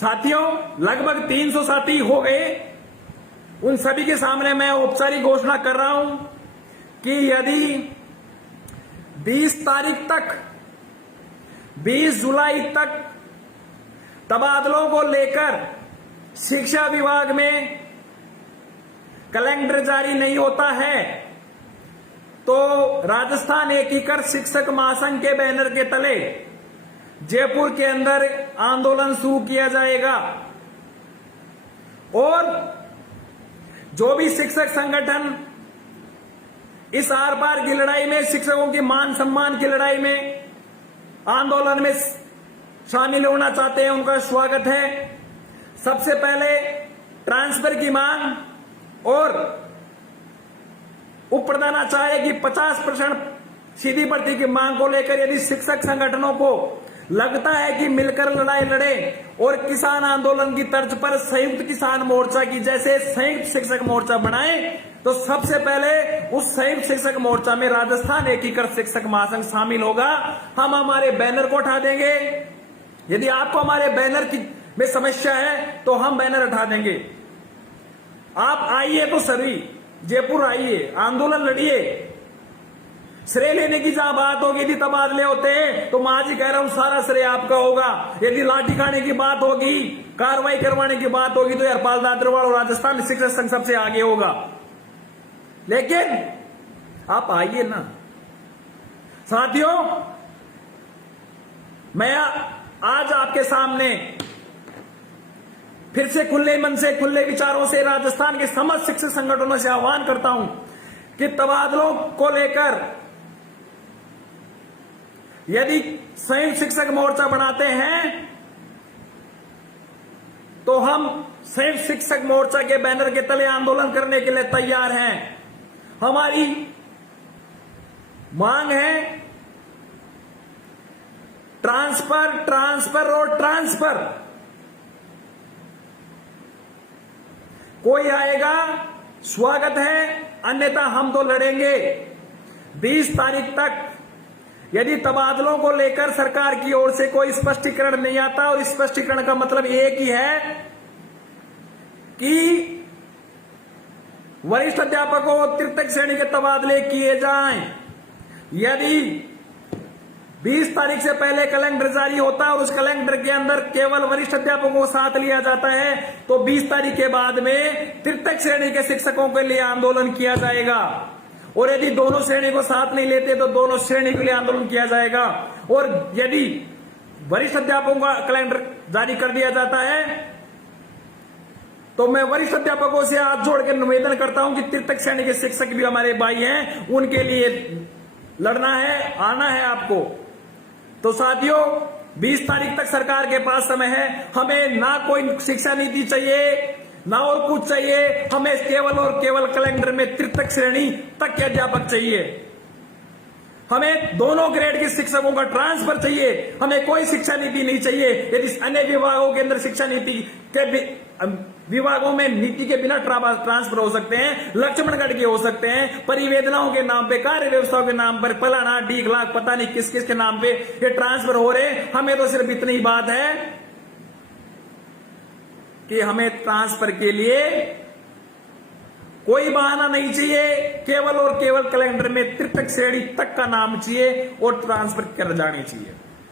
साथियों, लगभग 300 साथी हो गए। उन सभी के सामने मैं औपचारिक घोषणा कर रहा हूं कि यदि 20 तारीख तक, 20 जुलाई तक तबादलों को लेकर शिक्षा विभाग में कैलेंडर जारी नहीं होता है तो राजस्थान एकीकृत शिक्षक महासंघ के बैनर के तले जयपुर के अंदर आंदोलन शुरू किया जाएगा। और जो भी शिक्षक संगठन इस आर पार की लड़ाई में, शिक्षकों की मान सम्मान की लड़ाई में, आंदोलन में शामिल होना चाहते हैं, उनका स्वागत है। सबसे पहले ट्रांसफर की मांग और उप प्रधानाचार्य की 50% सीधी भर्ती की मांग को लेकर यदि शिक्षक संगठनों को लगता है कि मिलकर लड़ाई लड़े और किसान आंदोलन की तर्ज पर संयुक्त किसान मोर्चा की जैसे संयुक्त शिक्षक मोर्चा बनाए, तो सबसे पहले उस संयुक्त शिक्षक मोर्चा में राजस्थान एकीकृत शिक्षक महासंघ शामिल होगा। हम हमारे बैनर को उठा देंगे। यदि आपको हमारे बैनर की में समस्या है तो हम बैनर उठा देंगे। आप आइए तो सभी जयपुर आइए, आंदोलन लड़िए। श्रेय लेने की जहां बात होगी, यदि तबादले होते हैं तो मैं आज ही कह रहा हूं सारा श्रेय आपका होगा। यदि लाठी खाने की बात होगी, कार्रवाई करवाने की बात होगी तो हरपाल दादरवाल और राजस्थान शिक्षक संघ सबसे आगे होगा। लेकिन आप आइए ना साथियों। मैं आज आपके सामने फिर से खुले मन से, खुले विचारों से राजस्थान के समस्त शिक्षक संगठनों से आह्वान करता हूं कि तबादलों को लेकर यदि संयुक्त शिक्षक मोर्चा बनाते हैं तो हम संयुक्त शिक्षक मोर्चा के बैनर के तले आंदोलन करने के लिए तैयार हैं। हमारी मांग है ट्रांसफर, ट्रांसफर और ट्रांसफर। कोई आएगा स्वागत है, अन्यथा हम तो लड़ेंगे। 20 तारीख तक यदि तबादलों को लेकर सरकार की ओर से कोई स्पष्टीकरण नहीं आता, और स्पष्टीकरण का मतलब एक ही है कि वरिष्ठ अध्यापकों और तृतीय श्रेणी के तबादले किए जाएं। यदि 20 तारीख से पहले कैलेंडर जारी होता है और उस कैलेंडर के अंदर केवल वरिष्ठ अध्यापकों को साथ लिया जाता है तो 20 तारीख के बाद में तृतीय श्रेणी के शिक्षकों के लिए आंदोलन किया जाएगा। और यदि दोनों श्रेणी को साथ नहीं लेते तो दोनों श्रेणी के लिए आंदोलन किया जाएगा। और यदि वरिष्ठ अध्यापकों का कैलेंडर जारी कर दिया जाता है तो मैं वरिष्ठ अध्यापकों से हाथ जोड़ के निवेदन करता हूं कि तृतीय श्रेणी के शिक्षक भी हमारे भाई हैं, उनके लिए लड़ना है, आना है आपको। तो साथियों, 20 तारीख तक सरकार के पास समय है। हमें ना कोई शिक्षा नीति चाहिए ना और कुछ चाहिए, हमें केवल और केवल कैलेंडर में तृतीय श्रेणी तक के अध्यापक चाहिए। हमें दोनों ग्रेड के शिक्षकों का ट्रांसफर चाहिए, हमें कोई शिक्षा नीति नहीं चाहिए। यदि अन्य विभागों के अंदर शिक्षा नीति के विभागों में नीति के बिना ट्रांसफर हो सकते हैं, लक्ष्मणगढ़ के हो सकते हैं, परिवेदनाओं के नाम पे, कार्य व्यवस्थाओं के नाम पर, फलाना ढीक लाख पता नहीं किस किस के नाम पे ये ट्रांसफर हो रहे हैं। हमें तो सिर्फ इतनी ही बात है कि हमें ट्रांसफर के लिए कोई बहाना नहीं चाहिए, केवल और केवल कैलेंडर में तृतीय श्रेणी तक का नाम चाहिए और ट्रांसफर कर जानी चाहिए।